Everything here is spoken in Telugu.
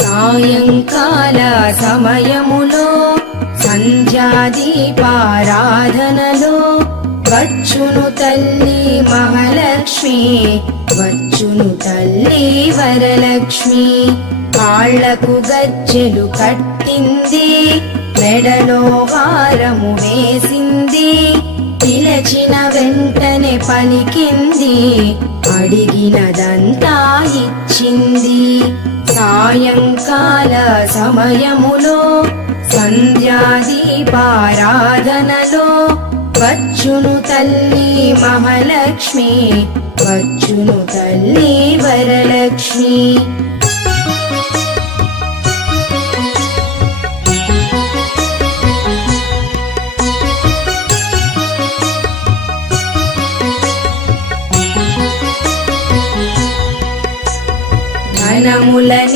సాయంకాల సమయములో సంధ్యాదీపారాధనలో వచ్చును తల్లి మహాలక్ష్మి, వచ్చును తల్లి వరలక్ష్మి. కాళ్లకు గజ్జెలు కట్టింది, మెడలో హారము వేసింది, పిలచిన వెంటనే పలికింది, అడిగినదంతా ఇచ్చింది. సాయంకాల సమయములో సంధ్యాదీపారాధనలో వచ్చును తల్లి మహాలక్ష్మి, వచ్చును తల్లి వరలక్ష్మి.